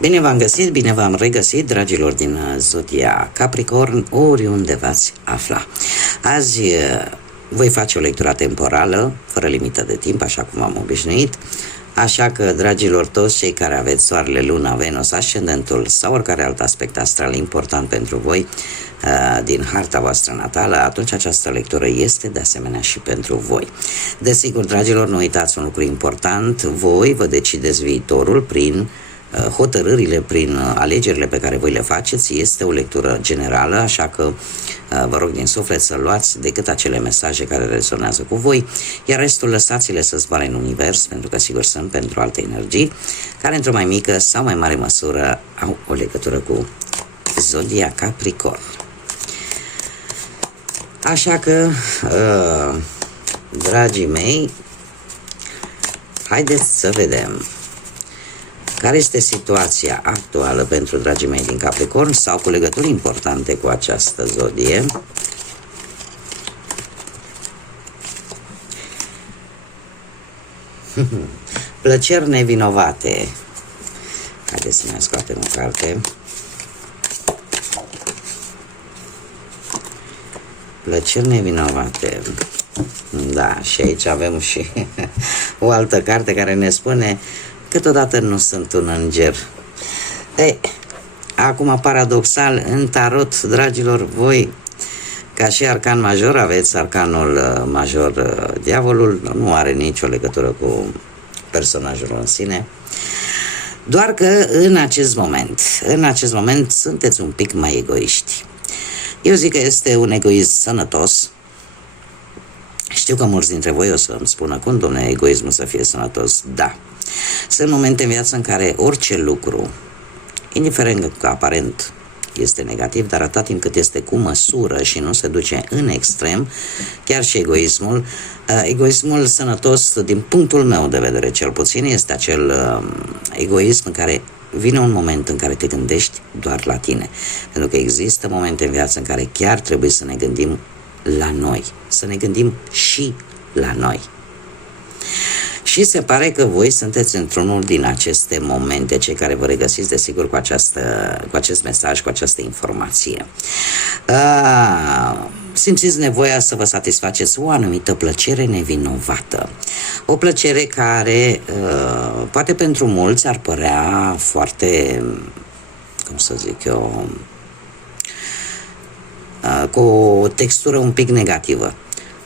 Bine v-am găsit, bine v-am regăsit, dragilor din Zodia Capricorn, oriunde v-ați afla. Azi voi face o lectură temporală, fără limită de timp, așa cum am obișnuit. Așa că, dragilor, toți cei care aveți Soarele, Luna, Venus, Ascendentul sau oricare alt aspect astral important pentru voi din harta voastră natală, atunci această lectură este de asemenea și pentru voi. Desigur, dragilor, nu uitați un lucru important, voi vă decideți viitorul prin hotărârile, prin alegerile pe care voi le faceți. Este o lectură generală, așa că vă rog din suflet să luați decât acele mesaje care rezonează cu voi, iar restul lăsați-le să zboare în univers, pentru că sigur sunt pentru alte energii care într-o mai mică sau mai mare măsură au o legătură cu Zodia Capricorn. Așa că, dragii mei, haideți să vedem care este situația actuală pentru dragii mei din Capricorn sau cu legături importante cu această zodie. Plăceri nevinovate. Haideți să mai scoatem o carte. Plăceri nevinovate. Da, și aici avem și o altă carte care ne spune: câteodată nu sunt un înger. Acum, paradoxal, în tarot, dragilor, voi, ca și arcan major, aveți arcanul major, diavolul, nu are nicio legătură cu personajul în sine, doar că în acest moment sunteți un pic mai egoiști. Eu zic că este un egoism sănătos. Știu că mulți dintre voi o să îmi spună: cum, dom'le, egoismul să fie sănătos? Da. Sunt momente în viață în care orice lucru, indiferent că aparent este negativ, dar atât timp cât este cu măsură și nu se duce în extrem, chiar și egoismul sănătos, din punctul meu de vedere cel puțin, este acel egoism în care vine un moment în care te gândești doar la tine. Pentru că există momente în viață în care chiar trebuie să ne gândim la noi, să ne gândim și la noi. Și se pare că voi sunteți într-unul din aceste momente, cei care vă regăsiți, desigur, cu acest mesaj, cu această informație. Simțiți nevoia să vă satisfaceți o anumită plăcere nevinovată. O plăcere care, poate pentru mulți, ar părea foarte, cum să zic eu, cu o textură un pic negativă.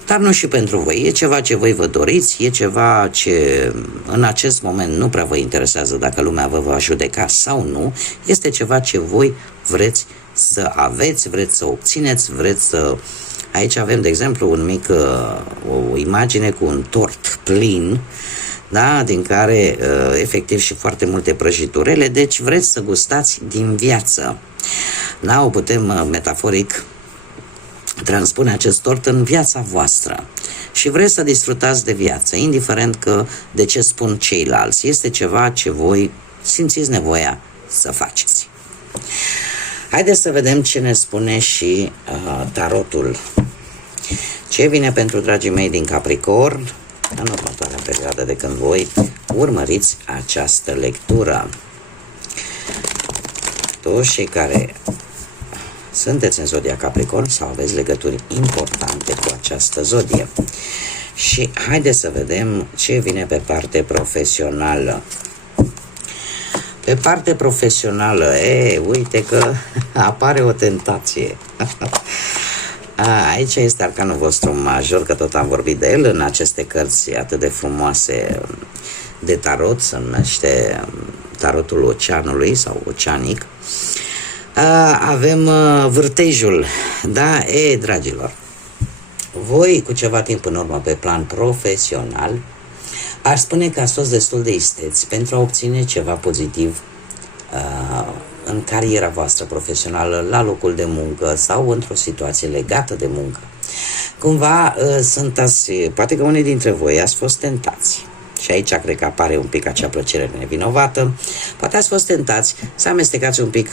Dar nu și pentru voi. E ceva ce voi vă doriți, e ceva ce în acest moment nu prea vă interesează dacă lumea vă va judeca sau nu. Este ceva ce voi vreți să aveți, vreți să obțineți, vreți să... Aici avem, de exemplu, o imagine cu un tort plin, da, din care efectiv și foarte multe prăjiturele, deci vreți să gustați din viață. Da, o putem metaforic transpune acest tort în viața voastră și vreți să disfrutați de viață, indiferent că de ce spun ceilalți. Este ceva ce voi simțiți nevoia să faceți. Haideți să vedem ce ne spune și tarotul. Ce vine pentru dragii mei din Capricorn în următoarea perioadă de când voi urmăriți această lectură. Toți cei care sunteți în Zodia Capricorn sau aveți legături importante cu această zodie. Și haideți să vedem ce vine pe parte profesională. Pe parte profesională, uite că apare o tentație. Aici este arcanul vostru major, că tot am vorbit de el în aceste cărți atât de frumoase de tarot, se numește tarotul oceanului sau oceanic. Avem vârtejul, da? Dragilor, voi cu ceva timp în urmă pe plan profesional aș spune că ați fost destul de isteți pentru a obține ceva pozitiv în cariera voastră profesională, la locul de muncă sau într-o situație legată de muncă. Cumva poate că unii dintre voi ați fost tentați. Și aici cred că apare un pic acea plăcere nevinovată. Poate ați fost tentați să amestecați un pic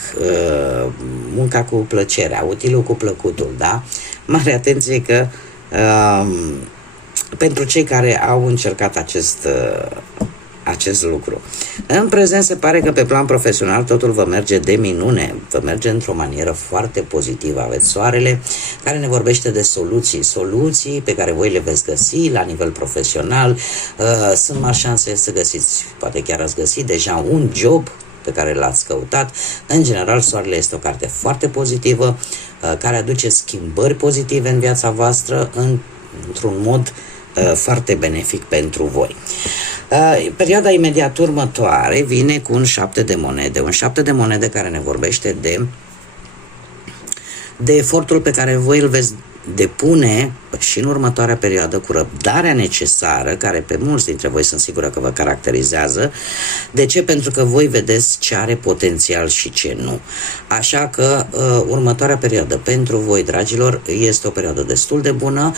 munca cu plăcerea, utilul cu plăcutul, da? Mare atenție că pentru cei care au încercat acest lucru, În prezent se pare că pe plan profesional totul vă merge de minune, vă merge într-o manieră foarte pozitivă. Aveți soarele care ne vorbește de soluții pe care voi le veți găsi la nivel profesional. Sunt mari șanse să găsiți, poate chiar ați găsit deja un job pe care l-ați căutat. În general, soarele este o carte foarte pozitivă, care aduce schimbări pozitive în viața voastră într-un mod foarte benefic pentru voi. Perioada imediat următoare vine cu un 7 de monede, un 7 de monede care ne vorbește de efortul pe care voi îl veți depune și în următoarea perioadă cu răbdarea necesară, care pe mulți dintre voi sunt sigură că vă caracterizează. De ce? Pentru că voi vedeți ce are potențial și ce nu. Așa că următoarea perioadă pentru voi, dragilor, este o perioadă destul de bună.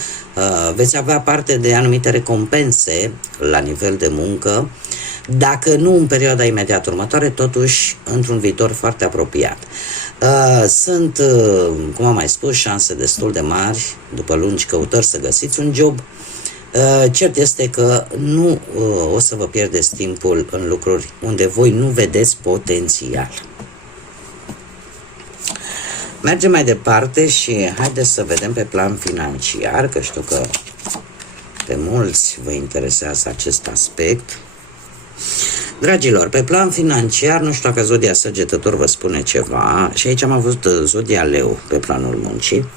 Veți avea parte de anumite recompense la nivel de muncă, dacă nu în perioada imediat următoare, totuși într-un viitor foarte apropiat. Sunt, cum am mai spus, șanse destul de mari, după lungi căutări, să găsiți un job. Cert este că nu o să vă pierdeți timpul în lucruri unde voi nu vedeți potențial. Mergem mai departe și haideți să vedem pe plan financiar, că știu că pe mulți vă interesează acest aspect. Dragilor, pe plan financiar, nu știu dacă zodia Săgetător vă spune ceva, și aici am avut zodia Leu pe planul muncii,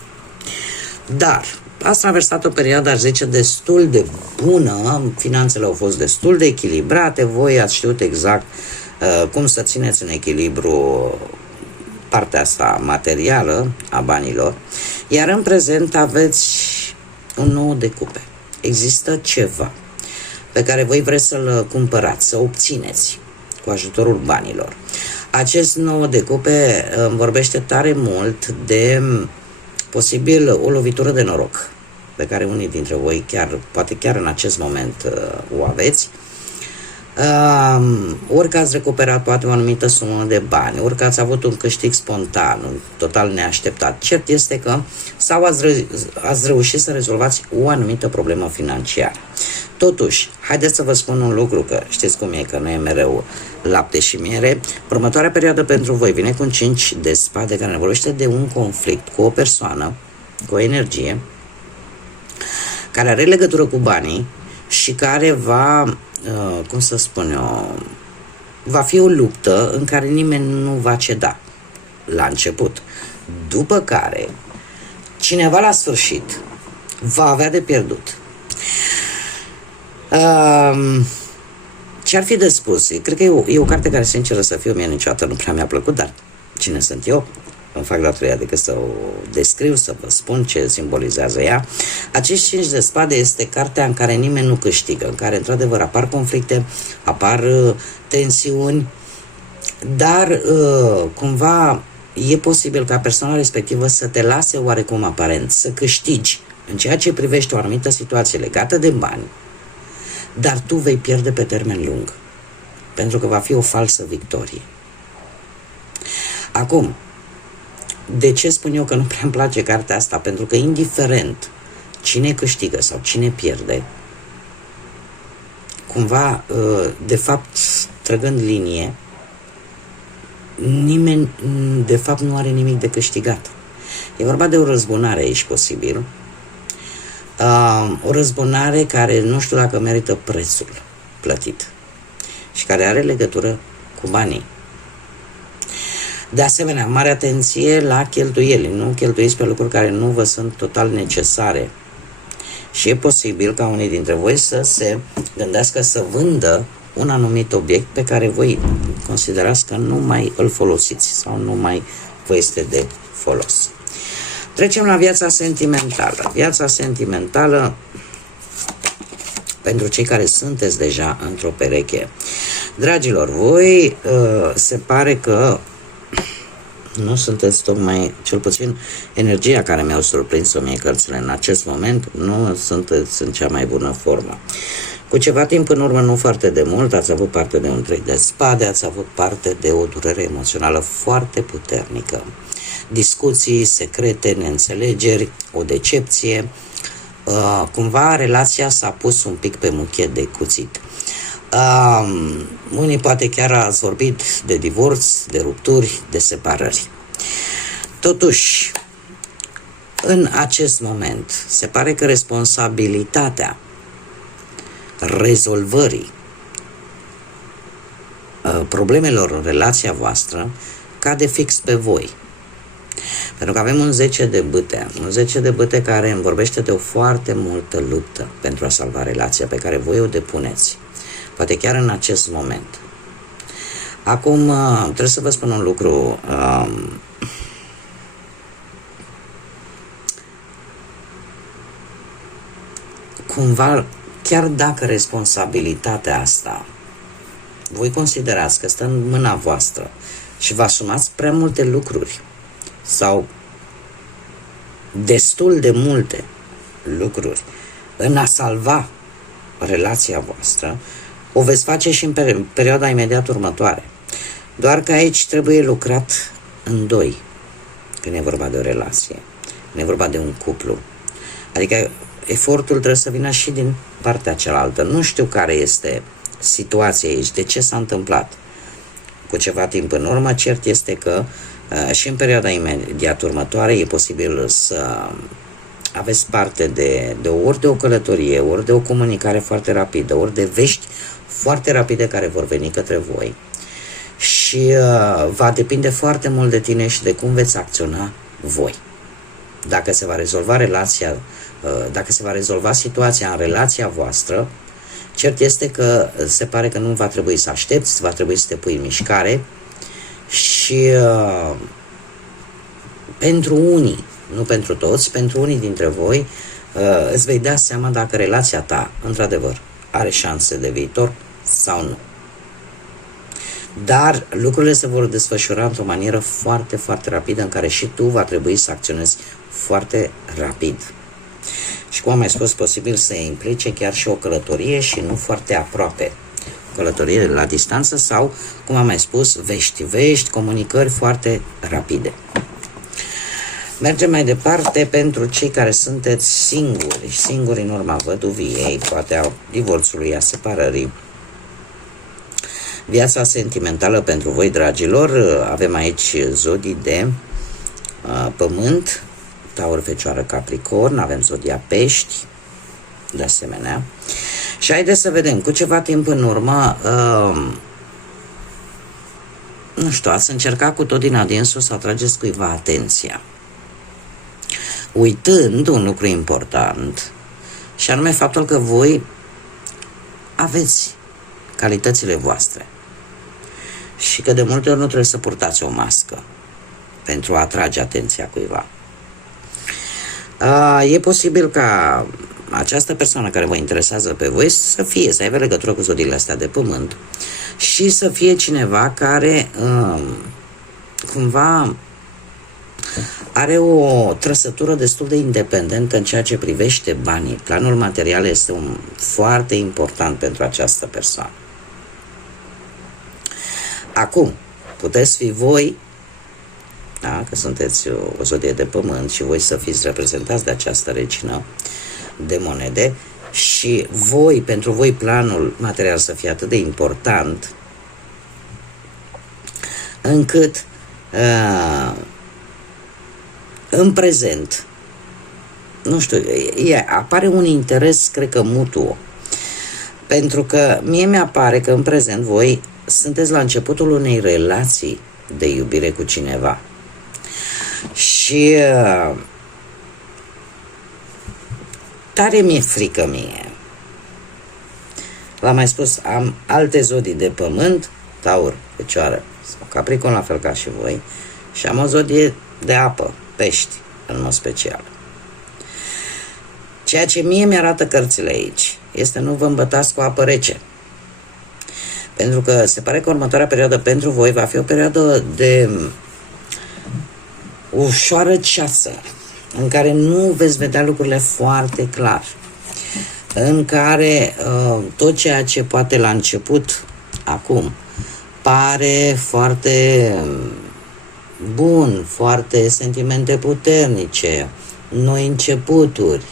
dar ați traversat o perioadă, aș zice, destul de bună, finanțele au fost destul de echilibrate, voi ați știut exact cum să țineți în echilibru partea asta materială a banilor, iar în prezent aveți un 9 de cupe. Există ceva pe care voi vreți să-l cumpărați, să obțineți cu ajutorul banilor. Acest 9 de cupe îmi vorbește tare mult de posibil o lovitură de noroc, pe care unii dintre voi poate chiar în acest moment o aveți. Ori că ați recuperat poate o anumită sumă de bani, ori că ați avut un câștig spontan, total neașteptat. Cert este că sau ați reușit să rezolvați o anumită problemă financiară. Totuși, haideți să vă spun un lucru, că știți cum e, că nu e mereu lapte și miere. Următoarea perioadă pentru voi vine cu un 5 de spade, care ne vorbește de un conflict cu o persoană, cu o energie, care are legătură cu banii și care va, cum să spun eu, va fi o luptă în care nimeni nu va ceda la început. După care, cineva la sfârșit va avea de pierdut. Ce ar fi de spus? Cred că e o carte care, sinceră să fiu, mie niciodată nu prea mi-a plăcut, dar cine sunt eu? Îmi fac datoria decât să o descriu, să vă spun ce simbolizează ea. Acești 5 de spade este cartea în care nimeni nu câștigă, în care într-adevăr apar conflicte, apar tensiuni, dar cumva e posibil ca persoana respectivă să te lase oarecum aparent, să câștigi în ceea ce privește o anumită situație legată de bani, dar tu vei pierde pe termen lung, pentru că va fi o falsă victorie. Acum, de ce spun eu că nu prea îmi place cartea asta? Pentru că indiferent cine câștigă sau cine pierde, cumva, de fapt, trăgând linie, nimeni, de fapt, nu are nimic de câștigat. E vorba de o răzbunare aici, posibil. O răzbunare care nu știu dacă merită prețul plătit și care are legătură cu banii. De asemenea, mare atenție la cheltuieli. Nu cheltuiți pe lucruri care nu vă sunt total necesare. Și e posibil ca unii dintre voi să se gândească să vândă un anumit obiect pe care voi considerați că nu mai îl folosiți sau nu mai vă este de folos. Trecem la viața sentimentală. Viața sentimentală, pentru cei care sunteți deja într-o pereche. Dragilor, voi se pare că nu sunteți tocmai, cel puțin energia care mi-au surprins-o mie cărțile în acest moment, nu sunteți în cea mai bună formă. Cu ceva timp în urmă, nu foarte de mult, ați avut parte de un 3 de spade, ați avut parte de o durere emoțională foarte puternică. Discuții, secrete, neînțelegeri, o decepție. Cumva relația s-a pus un pic pe muchet de cuțit. Unii poate chiar ați vorbit de divorț, de rupturi, de separări. Totuși, în acest moment, se pare că responsabilitatea rezolvării problemelor în relația voastră cade fix pe voi. Pentru că avem un 10 de bâte, un 10 de bâte care îmi vorbește de o foarte multă luptă pentru a salva relația pe care voi o depuneți. Poate chiar în acest moment. Acum, trebuie să vă spun un lucru. Cumva, chiar dacă responsabilitatea asta voi considerați că stă în mâna voastră și vă asumați prea multe lucruri sau destul de multe lucruri în a salva relația voastră, o veți face și în perioada imediat următoare. Doar că aici trebuie lucrat în doi, când e vorba de o relație, când e vorba de un cuplu. Adică efortul trebuie să vină și din partea cealaltă. Nu știu care este situația aici, de ce s-a întâmplat cu ceva timp în urmă. Cert este că și în perioada imediat următoare e posibil să aveți parte de ori de o călătorie, ori de o comunicare foarte rapidă, ori de vești foarte rapide care vor veni către voi. Și va depinde foarte mult de tine și de cum veți acționa voi. Dacă se va rezolva relația, dacă se va rezolva situația în relația voastră, cert este că se pare că nu va trebui să aștepți, va trebui să te pui în mișcare și pentru unii, nu pentru toți, pentru unii dintre voi îți vei da seama dacă relația ta, într-adevăr, are șanse de viitor sau nu. Dar lucrurile se vor desfășura într-o manieră foarte, foarte rapidă în care și tu va trebui să acționezi foarte rapid. Și cum am mai spus, posibil să implice chiar și o călătorie și nu foarte aproape. O călătorie la distanță sau, cum am mai spus, vești, comunicări foarte rapide. Mergem mai departe pentru cei care sunteți singuri în urma văduviei, poate a divorțului, a separării. Viața sentimentală pentru voi, dragilor, avem aici zodii de pământ, Taur, Fecioară, Capricorn, avem zodia Pești, de asemenea. Și haideți să vedem, cu ceva timp în urmă, nu știu, ați încercat cu tot din adinsul să atrageți cuiva atenția, uitând un lucru important, și anume faptul că voi aveți calitățile voastre și că de multe ori nu trebuie să purtați o mască pentru a atrage atenția cuiva. E posibil ca această persoană care vă interesează pe voi să aibă legătură cu zodiile astea de pământ și să fie cineva care cumva are o trăsătură destul de independentă în ceea ce privește banii. Planul material este foarte important pentru această persoană. Acum, puteți fi voi, da, că sunteți o zodie de pământ și voi să fiți reprezentați de această regină de monede și voi, pentru voi planul material să fie atât de important încât în prezent, nu știu, apare un interes, cred că mutuo, pentru că mie mi-apare că în prezent voi sunteți la începutul unei relații de iubire cu cineva și tare mi-e frică mie. V-am mai spus, am alte zodii de pământ, Taur, Fecioară sau Capricorn, la fel ca și voi, și am o zodie de apă, Pești, în mod special. Ceea ce mie mi-arată cărțile aici este nu vă îmbătați cu apă rece. Pentru că se pare că următoarea perioadă pentru voi va fi o perioadă de ușoară ceață, în care nu veți vedea lucrurile foarte clar, în care tot ceea ce poate la început, acum, pare foarte bun, foarte sentimente puternice, noi începuturi,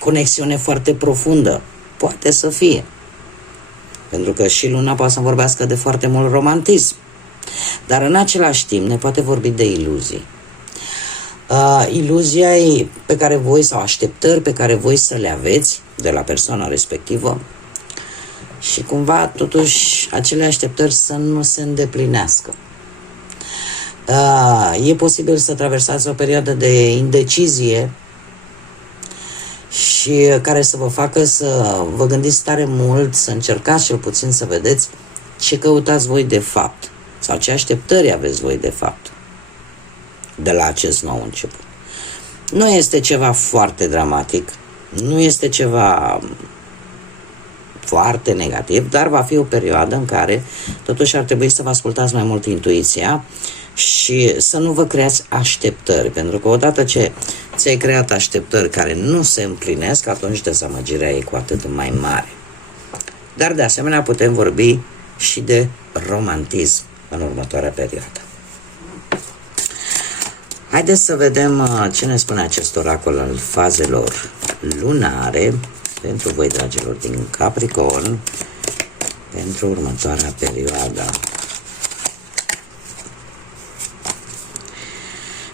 conexiune foarte profundă, Poate să fie. Pentru că și luna poate să vorbească de foarte mult romantism. Dar în același timp ne poate vorbi de iluzii. Iluzia pe care voi, sau așteptări pe care voi să le aveți de la persoana respectivă și cumva totuși acele așteptări să nu se îndeplinească. E posibil să traversați o perioadă de indecizie și care să vă facă să vă gândiți tare mult, să încercați cel puțin să vedeți ce căutați voi de fapt sau ce așteptări aveți voi de fapt de la acest nou început. Nu este ceva foarte dramatic, nu este ceva foarte negativ, dar va fi o perioadă în care totuși ar trebui să vă ascultați mai mult intuiția și să nu vă creați așteptări, pentru că odată ce ți-ai creat așteptări care nu se împlinesc, atunci dezamăgirea e cu atât mai mare. Dar de asemenea putem vorbi și de romantism în următoarea perioadă. Haideți să vedem ce ne spune acest oracol al fazelor lunare pentru voi, dragilor, din Capricorn, pentru următoarea perioadă.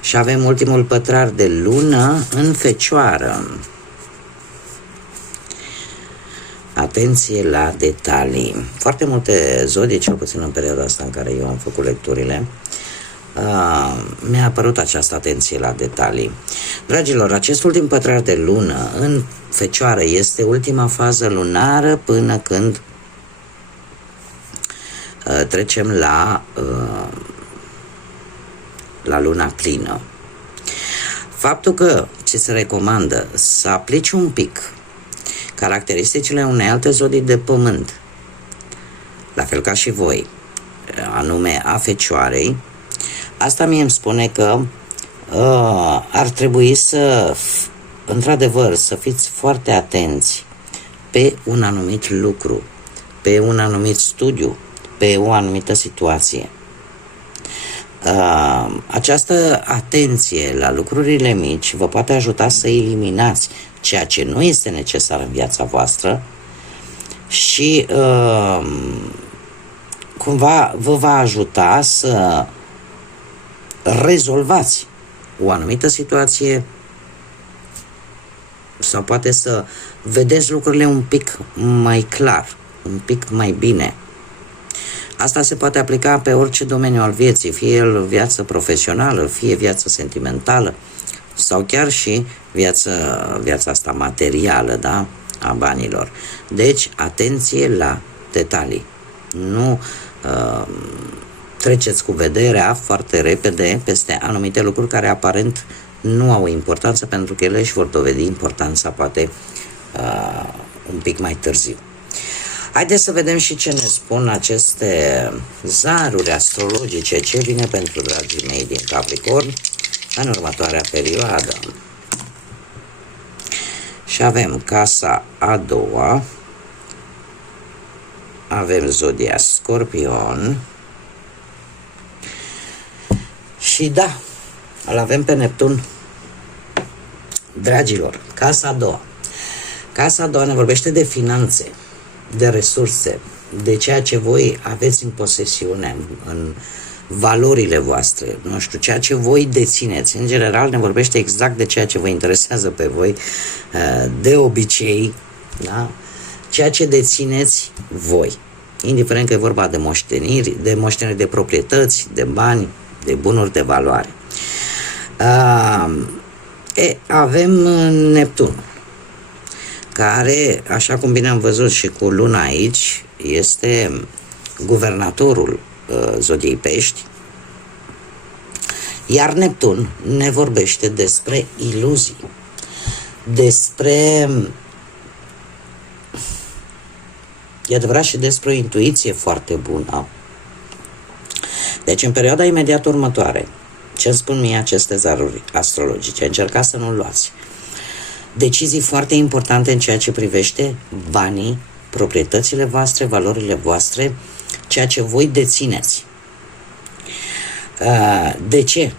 Și avem ultimul pătrar de lună în Fecioară. Atenție la detalii. Foarte multe zodii, cel puțin în perioada asta în care eu am făcut lecturile, mi-a apărut această atenție la detalii. Dragilor, acest ultim pătrar de lună în Fecioară este ultima fază lunară până când trecem la luna plină. Faptul că ți se recomandă să aplici un pic caracteristicile unei alte zodii de pământ, la fel ca și voi, anume a Fecioarei, asta mie îmi spune că ar trebui să, într-adevăr, să fiți foarte atenți pe un anumit lucru, pe un anumit studiu, pe o anumită situație. Această atenție la lucrurile mici vă poate ajuta să eliminați ceea ce nu este necesar în viața voastră și cumva vă va ajuta să rezolvați o anumită situație sau poate să vedeți lucrurile un pic mai clar, un pic mai bine. Asta se poate aplica pe orice domeniu al vieții, fie el viață profesională, fie viață sentimentală sau chiar și viața asta materială, da? A banilor. Deci, atenție la detalii. Nu treceți cu vederea foarte repede peste anumite lucruri care aparent nu au importanță, pentru că ele își vor dovedi importanța poate un pic mai târziu. Haideți să vedem și ce ne spun aceste zaruri astrologice, ce vine pentru dragii mei din Capricorn în următoarea perioadă. Și avem casa a doua, avem zodia Scorpion și da, îl avem pe Neptun. Dragilor, casa a doua. Casa a doua ne vorbește de finanțe, de resurse, de ceea ce voi aveți în posesiune, în valorile voastre, nu știu, ceea ce voi dețineți. În general ne vorbește exact de ceea ce vă interesează pe voi, de obicei, da? Ceea ce dețineți voi, indiferent că e vorba de moșteniri de proprietăți, de bani, de bunuri de valoare. Avem Neptun, care, așa cum bine am văzut și cu luna aici, este guvernatorul zodiei Pești, iar Neptun ne vorbește despre iluzii, e adevărat, și despre o intuiție foarte bună. Deci, în perioada imediat următoare, ce îmi spun mie aceste zaruri astrologice? Încercați să nu luați decizii foarte importante în ceea ce privește banii, proprietățile voastre, valorile voastre, ceea ce voi dețineți. De ce?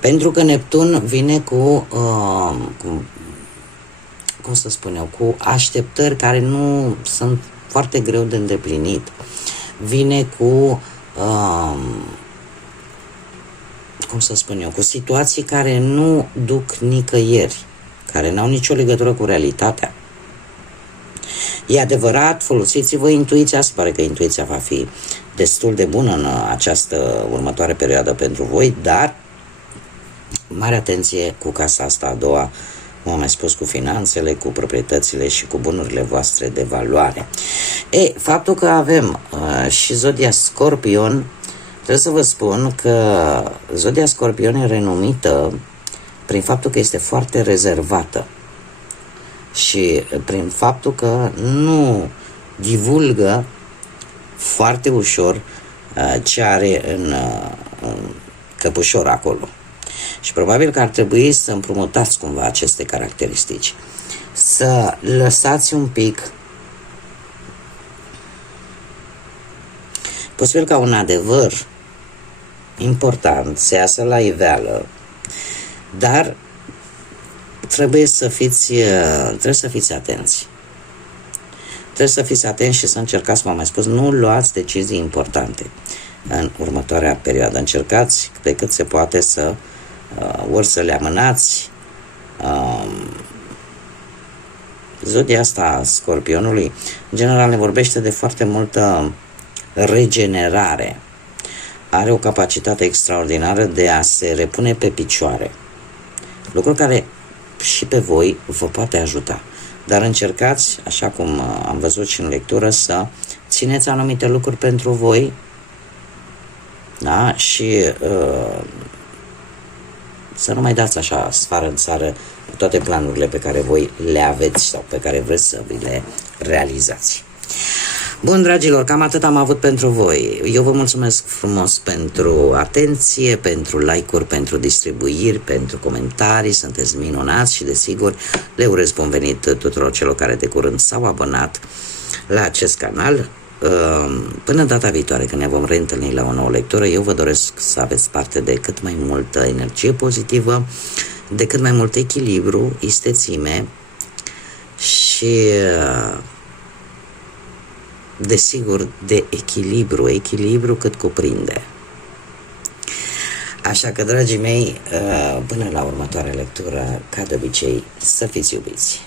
Pentru că Neptun vine cu cum să spun eu, cu așteptări care nu sunt foarte greu de îndeplinit. Vine cu, cum să spun eu, cu situații care nu duc nicăieri, care n-au nicio legătură cu realitatea. E adevărat, folosiți-vă intuiția, se pare că intuiția va fi destul de bună în această următoare perioadă pentru voi, dar mare atenție cu casa asta a doua, cum am mai spus, cu finanțele, cu proprietățile și cu bunurile voastre de valoare. Faptul că avem și zodia Scorpion, trebuie să vă spun că zodia Scorpion e renumită prin faptul că este foarte rezervată și prin faptul că nu divulgă foarte ușor ce are în căpușor acolo. Și probabil că ar trebui să împrumutați cumva aceste caracteristici. Să lăsați un pic, posibil ca un adevăr important să iasă la iveală, dar trebuie să fiți atenți. Trebuie să fiți atenți și să încercați, cum am mai spus, nu luați decizii importante în următoarea perioadă. Încercați pe cât se poate să ori să le amânați. Zodia asta a Scorpionului, în general, ne vorbește de foarte multă regenerare. Are o capacitate extraordinară de a se repune pe picioare. Lucru care și pe voi vă poate ajuta. Dar încercați, așa cum am văzut și în lectură, să țineți anumite lucruri pentru voi, da? Și să nu mai dați așa sfară în țară toate planurile pe care voi le aveți sau pe care vreți să vi le realizați. Bun, dragilor, cam atât am avut pentru voi. Eu vă mulțumesc frumos pentru atenție, pentru like-uri, pentru distribuiri, pentru comentarii. Sunteți minunați și, desigur, le urez bun venit tuturor celor care de curând s-au abonat la acest canal. Până data viitoare, când ne vom reîntâlni la o nouă lectură, eu vă doresc să aveți parte de cât mai multă energie pozitivă, de cât mai mult echilibru, istețime și, desigur, de echilibru cât cuprinde. Așa că, dragii mei, până la următoarea lectură, ca de obicei, să fiți iubiți!